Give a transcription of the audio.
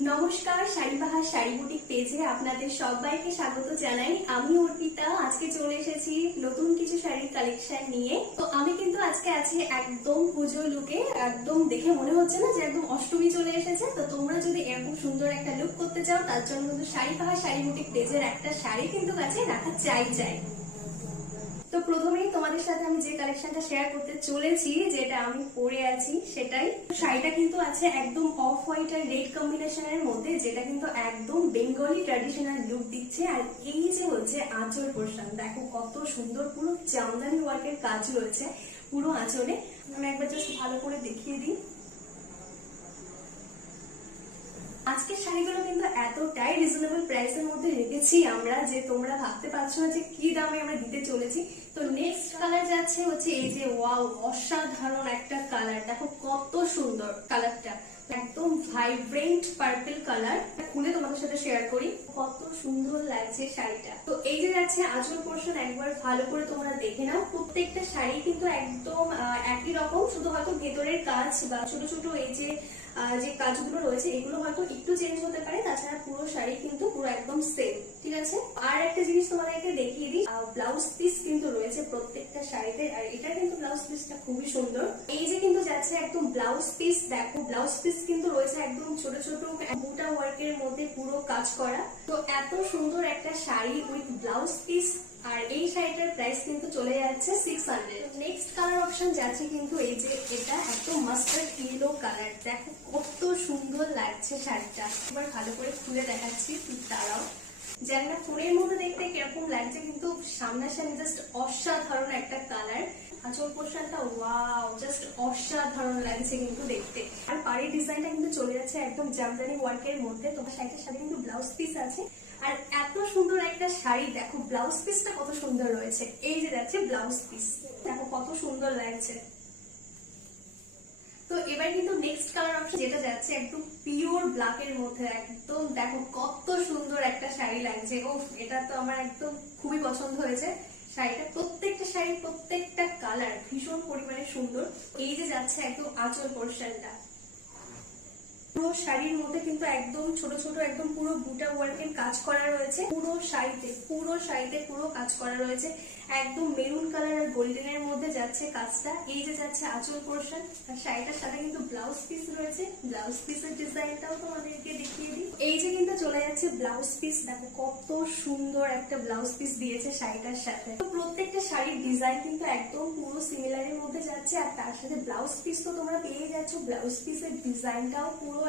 নমস্কার, শাড়িবাহার শাড়ি বুটিক পেজে আপনাদের সবাইকে স্বাগত জানাই। আমি অর্পিতা। আজকে চলে এসেছি নতুন কিছু শাড়ির কালেকশন নিয়ে। তো আমি কিন্তু আজকে আছি একদম পুজো লুকে। একদম দেখে মনে হচ্ছে না যে একদম অষ্টমী চলে এসেছে। তো তোমরা যদি এরকম সুন্দর একটা লুক করতে চাও, তার জন্য কিন্তু শাড়িবাহার শাড়ি বুটিক পেজের একটা শাড়ি কিন্তু কাছে রাখা চাই। তো প্রথমেই তোমাদের সাথে আমি যে কালেকশনটা শেয়ার করতে চলেছি, যেটা আমি পরে আছি সেটাই। শাড়িটা কিন্তু আছে একদম অফ হোয়াইট আর রেড কম্বিনেশনের মধ্যে, যেটা কিন্তু একদম বেঙ্গলি ট্র্যাডিশনাল লুক দিচ্ছে। আর এই যে হচ্ছে আঁচল পোর্শন, দেখো কত সুন্দর, পুরো জামদানি ওয়ার্কের কাজ রয়েছে পুরো আঁচলে। আমি একবার জাস্ট ভালো করে দেখিয়ে দিই। আজকের শাড়িগুলো কিন্তু এতটাই রিজনেবল প্রাইসের মধ্যে রেখেছি আমরা, যে তোমরা ভাবতে পারছো না যে কি দামে আমরা দিতে চলেছি। তো নেক্সট কালার যাচ্ছে হচ্ছে এই যে, ওয়াও, অসাধারণ একটা কালার। দেখো কত সুন্দর কালারটা, একদম ভাইব্রেন্ট পার্পল কালার। খুলে তোমাদের সাথে শেয়ার করি কত সুন্দর লাগছে শাড়িটা। তো এই যে যাচ্ছে আঁচল পোর্শন, একবার ভালো করে তোমরা দেখে নাও। প্রত্যেকটা শাড়ি কিন্তু একদম একই রকম, শুধু হয়তো ভেতরের কাজ বা ছোট ছোট এই যে কাজগুলো রয়েছে এগুলো হয়তো একটু চেঞ্জ হতে পারে, তাছাড়া পুরো শাড়ি কিন্তু পুরো একদম সেম। ঠিক আছে, আর একটা জিনিস তোমাদেরকে দেখিয়ে দিই, ব্লাউজ পিস কিন্তু রয়েছে প্রত্যেকটা শাড়িতে, আর এটা কিন্তু ব্লাউজ পিসটা খুবই সুন্দর। এই যে কিন্তু যাচ্ছে একদম ব্লাউজ পিস, দেখো ব্লাউজ পিস কিন্তু রয়েছে একদম ছোট ছোট বুটা ওয়ার্কের মধ্যে পুরো কাজ করা। তো এত সুন্দর একটা শাড়ি উইথ ব্লাউজ পিস, আর এই শাড়িটার প্রাইস কিন্তু চলে যাচ্ছে 600। নেক্সট কালার অপশন যাচ্ছে কিন্তু এই যে, এটা একদম মাস্টার্ড ইয়েলো কালার। দেখো কত সুন্দর লাগছে শাড়িটা। এবার ভালো করে খুলে দেখাচ্ছি, তারাও জানি না ফোনের মধ্যে দেখতে কিরকম লাগছে, কিন্তু সামনাসামনি জাস্ট অসাধারণ একটা কালার। আঁচল পোর্শনটা ওয়াও, জাস্ট অসাধারণ লাগছে কিন্তু দেখতে। আর পাড়ের ডিজাইনটা কিন্তু চলে যাচ্ছে একদম জামদানি ওয়ার্কের মধ্যে। তোমার শাড়িটার সাথে কিন্তু ব্লাউজ পিস আছে। আর এত সুন্দর একটা শাড়ি, দেখো ব্লাউজ পিসটা কত সুন্দর রয়েছে। এই যে যাচ্ছে ব্লাউজ পিস, দেখো কত সুন্দর লাগছে। তো এবার কিন্তু নেক্সট কালার অপশন যেটা যাচ্ছে একদম পিওর ব্ল্যাক এর মধ্যে, একদম দেখো কত সুন্দর একটা শাড়ি লাগছে। ও, এটা তো আমার একদম খুবই পছন্দ হয়েছে শাড়িটা। প্রত্যেকটা শাড়ির প্রত্যেকটা কালার ভীষণ পরিমাণে সুন্দর। এই যে যাচ্ছে একদম আঁচল পোর্শনটা, পুরো শাড়ির মধ্যে কিন্তু একদম ছোট ছোট একদম পুরো বুটা ওয়ার্কের কাজ করা রয়েছে পুরো শাড়িতে পুরো কাজ করা রয়েছে। একদম মেরুন কালার আর গোল্ডেনের মধ্যে যাচ্ছে কাজটা। এই যে যাচ্ছে আঁচল পোর্শন, আর শাড়িটার সাথে কিন্তু ব্লাউজ পিস রয়েছে। ব্লাউজ পিসের ডিজাইনটাও তোমাদেরকে দেখিয়ে দিই। এই যে কিন্তু চলে যাচ্ছে ব্লাউজ পিস, দেখো কত সুন্দর একটা ব্লাউজ পিস দিয়েছে শাড়িটার সাথে। তো প্রত্যেকটা শাড়ির ডিজাইন কিন্তু একদম পুরো সিমিলারের মধ্যে যাচ্ছে, আর তার সাথে ব্লাউজ পিস তো তোমরা পেয়ে যাচ্ছ। ব্লাউজ পিসের ডিজাইনটাও পুরো